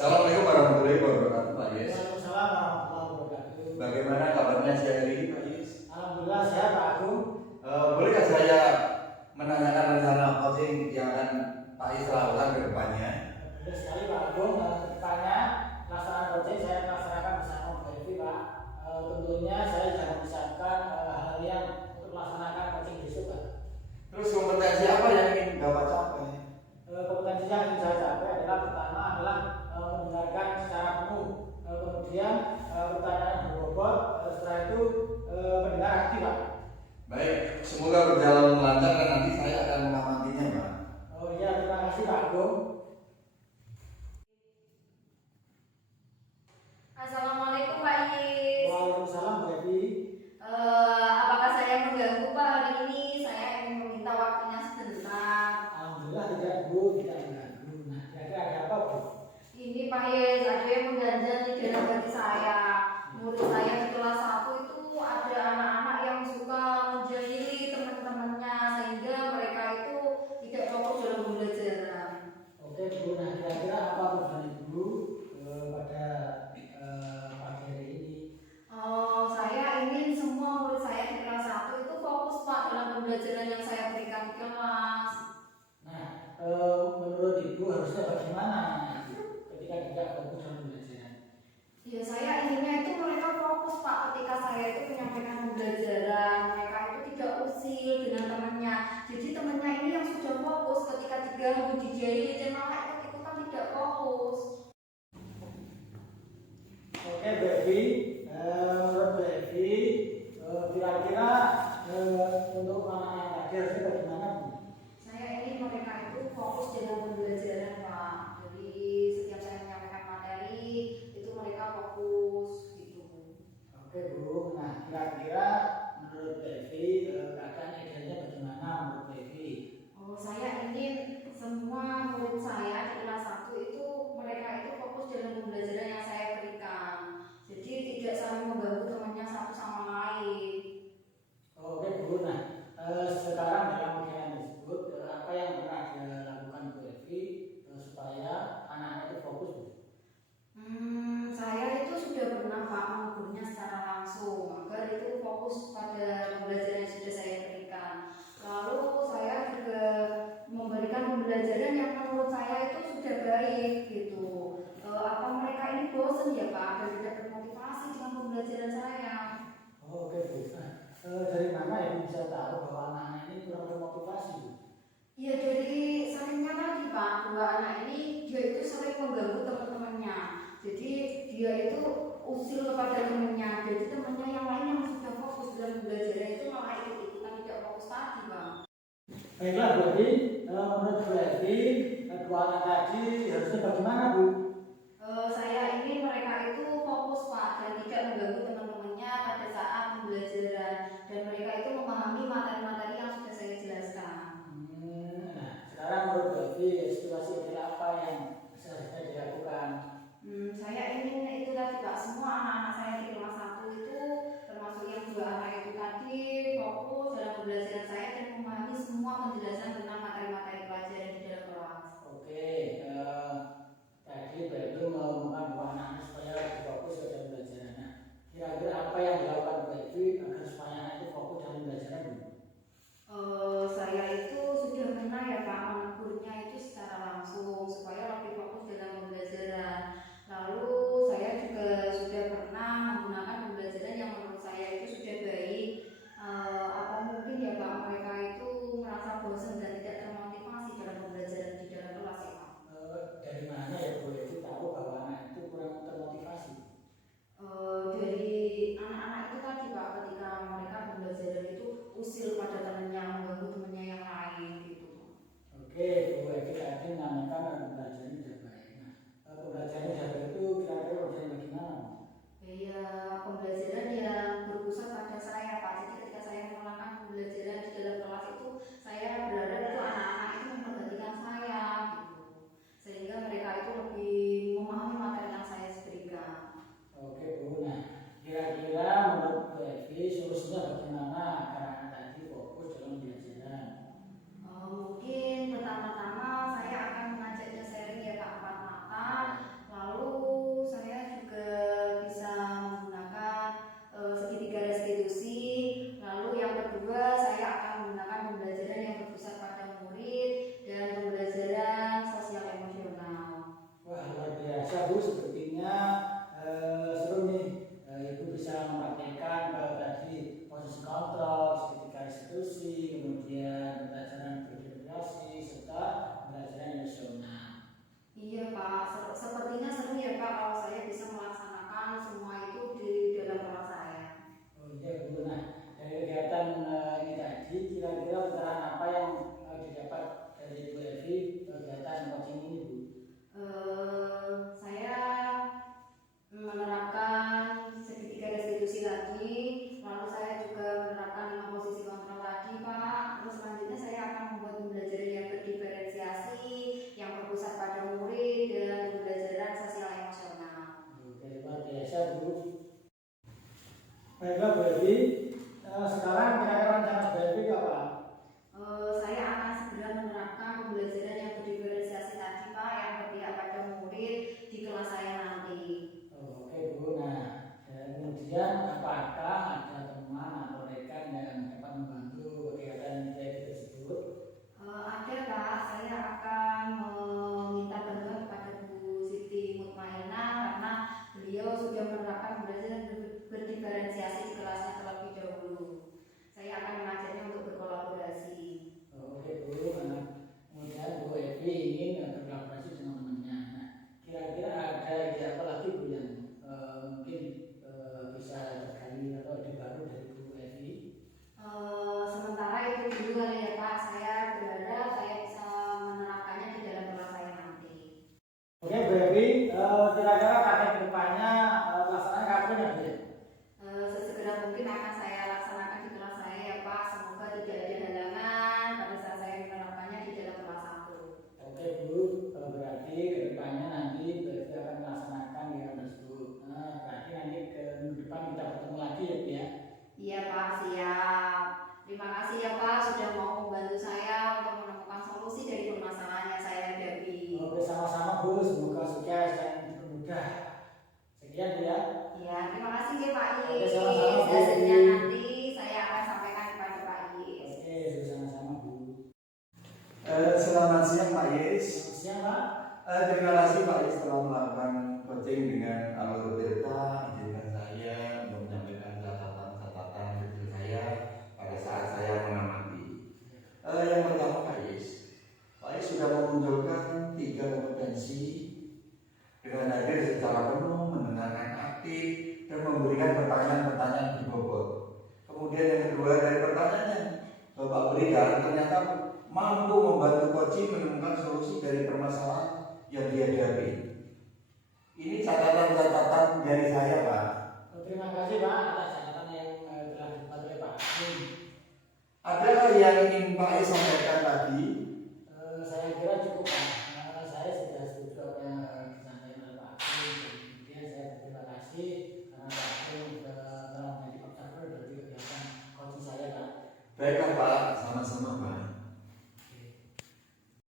Assalamualaikum warahmatullahi wabarakatuh, Pak Yes. Waalaikumsalam warahmatullahi wabarakatuh. Bagaimana kabarnya siang ini? Pak Yes. Alhamdulillah sehat Pak Agung. Bolehkah saya menanyakan rencana coaching yang akan Pak Yes lakukan ke depannya? Boleh sekali Pak Agung. Depannya pelaksanaan coaching saya laksanakan bersama Bu Evi Pak. Tentunya saya sudah mempersiapkan hal yang untuk melaksanakan coaching besok Pak. Terus kompetensi apa yang ingin Bapak capai? Kompetensi yang ingin saya capai adalah pertama adalah mendengarkan secara penuh, kemudian pertanyaan berbobot, setelah itu pendengar aktif Pak. Baik, semoga berjalan lancar dan nanti saya akan mengamatinya, Pak. Oh iya, terima kasih Pak Agung. Assalamualaikum Pak Is. Waalaikumsalam Bu Evi. Apakah saya mengganggu Pak hari ini? Saya ingin meminta waktunya sebentar. Alhamdulillah tidak Bu, tidak mengganggu. Nah, kira-kira ada apa Bu? Ini Pak Is, ada yang mengganjal di dalam hati saya. Murid saya di kelas 1 itu ada anak-anak yang suka menjahili teman-temannya sehingga mereka itu tidak fokus dalam pembelajaran. Oke Bu, nah kira-kira apa pesan Ibu pada pagi hari ini? Saya ingin semua murid saya di kelas 1 itu fokus Pak dalam pembelajaran yang saya berikan di kelas. Nah, menurut Ibu harusnya bagaimana ketika tidak fokus dalam pembelajaran? Ya saya inginnya itu mereka fokus Pak ketika saya itu menyampaikan pembelajaran. Mereka itu tidak usil dengan temannya. Jadi temannya ini yang sudah fokus ketika diganggu, dijahili dan malah ikut-ikutan tidak fokus. Oke Bu Evi, menurut Bu Evi kira-kira untuk anak-anak tadi harusnya bagaimana Bu? Saya ingin mereka itu fokus dalam pembelajaran Pak. Jadi setiap saya menyampaikan materi itu mereka fokus gitu. Oke Bu, nah kira-kira menurut Bu Evi keadaan idealnya bagaimana menurut Bu Evi? Saya ingin semua murid saya di kelas 1 itu mereka itu fokus dalam pembelajaran yang saya berikan. Jadi tidak saling mengganggu temannya satu sama lain. Oke Bu, nah sekarang dalam kegiatan tersebut apa yang pernah dilakukan Bu Evi supaya anak-anak itu fokus Bu? Saya itu sudah pernah Pak menegurnya secara langsung agar itu fokus pada pembelajaran yang sudah saya berikan. Lalu saya juga memberikan pembelajaran yang menurut saya itu sudah baik gitu. Apa mereka ini bosan ya Pak dan tidak termotivasi dengan pembelajaran saya? Oke Bu, nah dari mana Ibu bisa tahu bahwa anak-anak ini kurang termotivasi Bu? Ya dari seringnya tadi Pak, dua anak ini dia itu sering mengganggu teman-temannya. Jadi dia itu usil kepada temannya. Jadi temannya yang lain yang sudah fokus dalam belajar itu malah ikut-ikutan tidak fokus tadi Bang. Baiklah Bu Evi, menurut Bu Evi dua anak tadi harusnya bagaimana Bu? Saya ingin mereka itu fokus Pak dan tidak mengganggu teman-temannya pada saat pembelajaran dan mereka itu memahami materi-materi yang sudah saya jelaskan. Nah sekarang menurut Bu Evi situasi ideal apa yang seharusnya dilakukan? Saya ingin itu tadi Pak, semua anak-anak saya di kelas 1 itu termasuk yang dua anak itu tadi fokus dalam pembelajaran saya dan memahami semua penjelasan tentang materi-materi pelajaran di dalam kelas. Oke, biasa Bu, sepertinya seru nih. Ibu bisa mempraktikkan tadi posisi kontrol, segitiga restitusi, kemudian pembelajaran berdemokrasi, serta pembelajaran emosional. Iya Pak, sepertinya seru ya Pak kalau saya bisa melaksanakan semua itu di dalam kelas saya. Oh iya Bu, nah dari kegiatan ini tadi kira-kira pencerahan apa yang didapat dari Bu Evi kegiatan coaching ini Bu? Saya menerapkan segitiga restitusi lagi, lalu saya juga menerapkan 5 posisi kontrol tadi Pak. Terus selanjutnya saya akan membuat pembelajaran yang berdiferensiasi, yang berpusat pada murid dan pembelajaran sosial emosional. Oke, luar biasa Bu. Baiklah Bu Evi, sekarang kira-kira rencana Bu Evi apa? Saya akan segera menerapkan pembelajaran yang berdiferensiasi tadi Pak, yang berpihak pada murid di kelas saya nanti. Oh, oke Bu, nah dan kemudian apakah ada teman atau rekan yang dapat membantu kegiatan ini tersebut? Ada Pak, saya akan meminta bantuan kepada Bu Siti Mutmainah karena beliau sudah menerapkan pembelajaran berdiferensiasi di kelasnya terlebih dahulu. Saya akan mengajarnya untuk berkolaborasi. Oh, oke Bu, nah, kemudian Bu Evi ingin berkolaborasi dengan temannya. Nah, kira-kira ada ide apa lagi Bu yang mungkin bisa tergali atau ide baru dari Bu Evi? Sementara itu dulu kali ya Pak, saya berharap saya bisa menerapkannya di dalam kelas saya nanti. Oke Bu Evi, kira-kira target kedepannya pelaksanaan kapan ya Bu? Sesegera mungkin akan saya laksanakan di kelas saya ya Pak. Semoga tidak ada halangan pada saat saya menerapkannya di dalam kelas 1. Oke Bu, berarti kedepannya nanti Bu Evi akan melaksanakan kegiatan tersebut. Nah, berarti nanti ke minggu depan kita bertemu lagi ya Bu ya. Iya Pak, siap. Terima kasih ya Pak sudah mau membantu saya untuk menemukan solusi dari permasalahan yang saya hadapi. Oke, sama-sama Bu, semoga sukses dan dipermudah. Sekian Bu ya. Ya, terima kasih ya Pak Oke, Is. sama-sama, Bu. Hasilnya nanti saya akan sampaikan kepada Pak Is. Oke, sama-sama Bu. Selamat siang Pak Yes. Selamat siang Pak. Terima kasih Pak Yes telah melakukan coaching dengan alur delta. Izinkan saya untuk menyampaikan catatan-catatan kecil saya pada saat saya mengamati. Yang pertama Pak Yes sudah memunculkan 3 kompetensi dengan hadir secara penuh, mendengarkan aktif, dan memberikan pertanyaan-pertanyaan di bobot. Kemudian yang kedua dari pertanyaan yang Bapak berikan ternyata mampu membantu coaching menemukan solusi dari permasalahan yang dihadapi. Ini catatan-catatan dari saya Pak. Terima kasih Pak atas catatan yang telah dibuat oleh Pak. Adakah yang ingin Pak sampaikan